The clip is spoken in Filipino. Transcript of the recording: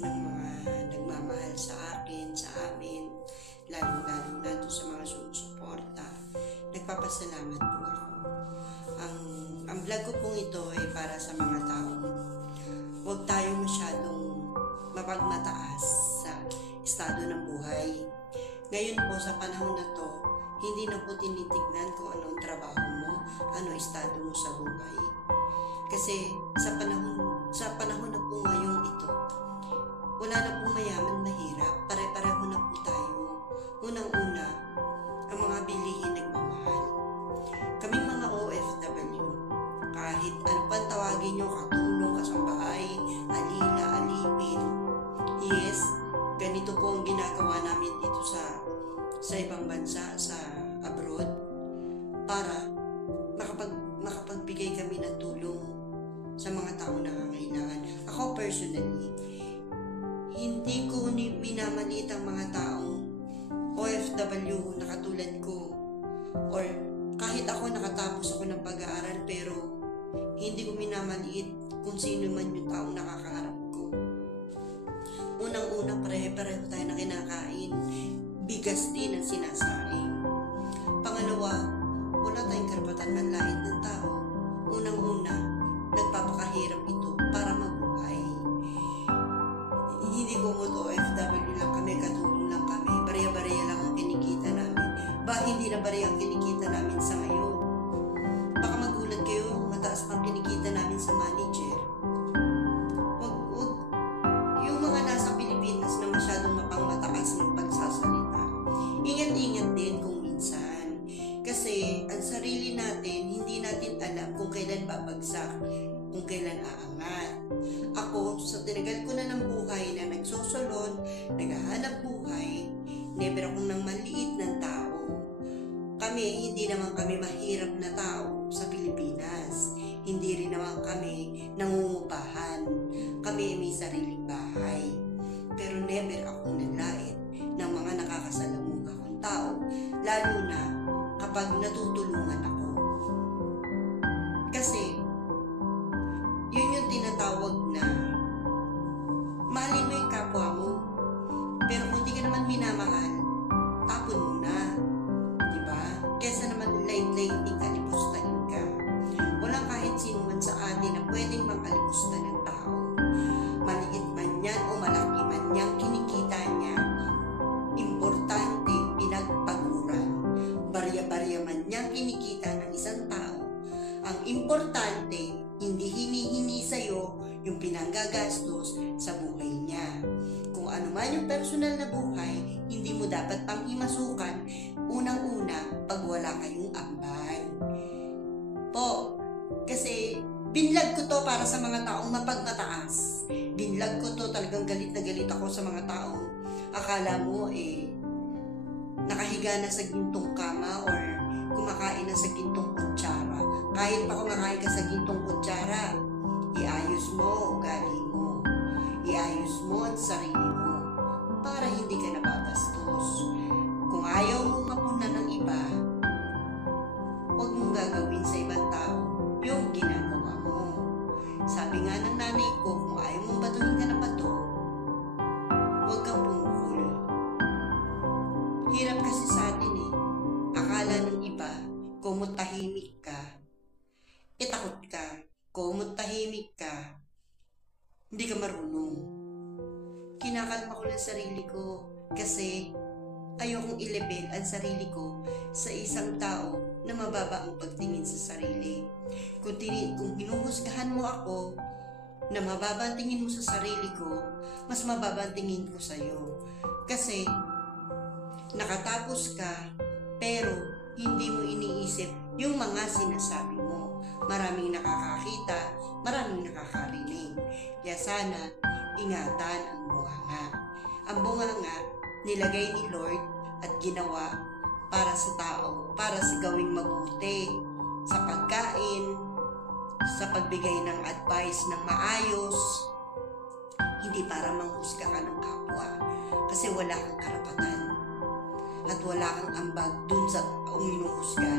ng mga nagmamahal sa akin, sa amin, lalong-lalo na doon sa mga sumusuporta. Nagpapasalamat po ako. Ang vlog ko pong ito ay para sa mga taong huwag tayo masyadong mapagmataas sa estado ng buhay. Ngayon po sa panahon na to, hindi na po tinitignan kung anong trabaho mo, ano estado mo sa buhay. Kasi sa panahon na po ngayong ito, wala na po mayaman mahirap, pare-pareho na po tayo. Unang-una, ang mga bilihin nagmamahal. Kaming mga OFW, kahit ano pang tawagin nyo, katulong, kasambahay, alila, alipin, yes, ganito po ang ginagawa namin dito sa ibang bansa, sa abroad, para makapagbigay kami ng tulong sa mga taong nangangailangan. Ako personally, hindi ko minamalit ang mga taong OFW na katulad ko, or kahit ako nakatapos ako ng pag-aaral, pero hindi ko minamaliit kung sino man yung taong nakakaharap ko. Unang-una, pareho tayo na kinakain. Bigas din ang sinasaing. Pangalawa, wala tayong karapatan manlait ng tao. Unang-una, nagpapakahirap ito para mabuhay. Hindi ko OFW lang kami, katulong lang kami. Bariya-bariya lang ang kinikita namin. Hindi na bariya ang kinikita namin sa ngayon. Baka magulat kayo, mataas pang kinikita namin sa manager. Wag. Yung mga nasa Pilipinas na masyadong mapangmataas ng pagsasalita, ingat-ingat din kung minsan. Kasi ang sarili natin, hindi natin alam kung kailan babagsak, kung kailan aangat. Ako, sa tinagal ko na ng buhay na nagsosolon, naghahanap buhay, never akong nang maliit ng tao. Hindi naman kami mahirap na tao sa Pilipinas. Hindi rin naman kami nangungupahan. Kami ay may sariling bahay. Pero never akong nanlait ng mga nakakasalamuha kong tao, lalo na kapag natutulungan ako. Kasi, yun yung tinatawag na mahalin mo yung kapwa mo. Pero kung di ka naman minamahal, tapon mo na. Diba? Kesa naman light-lighting kalipustahin ka. Walang kahit sino man sa atin na pwedeng makalipusta ng tao. Maliit man yan o malaki man yan, kinikita niya. Importante, pinagpaguran. Barya-barya man yan, kinikita ng isang tao. Ang importante, hindi hinihingi sa'yo yung pinanggagastos sa buhay niya. Kung ano man yung personal na buhay, hindi mo dapat panghimasukan, unang-una, pag wala kayong ambag. Po, kasi binlag ko to para sa mga taong mapagmataas. Binlag ko to, talagang galit na galit ako sa mga taong akala mo nakahiga na sa gintong kama or kumakain na sa gintong kutsara. Kahit pa kumakain ka sa gintong kutsara, iayos mo ugali mo. Iayos mo ang sarili mo para hindi ka nababastos. Kung ayaw mong mapunan ng iba, huwag mong gagawin sa ibang tao yung ginagawa mo. Sabi nga ng nanay ko, kung ayaw mong batuhin ka na bato, huwag kang pumukul. Hirap kasi sa atin Akala ng iba, kumot tahimik ka, takot ka. Kumot tahimik ka, hindi ka marunong. Kinakalma ko lang sarili ko kasi ayokong i-level ang sarili ko sa isang tao na mababa ang pagtingin sa sarili. Kung hinuhusgahan mo ako na mababa ang tingin mo sa sarili ko, mas mababa ang tingin ko sa'yo. Kasi nakatapos ka, pero hindi mo iniisip yung mga sinasabi mo. Maraming nakakakita, maraming nakakarinig. Kaya sana, ingatan ang bunganga. Ang bunganga, nilagay ni Lord at ginawa para sa tao, para sa gawing mabuti, sa pagkain, sa pagbigay ng advice ng maayos, hindi para manghusga ka ng kapwa. Kasi wala kang karapatan. At wala kang ambag dun sa taong minuhusga.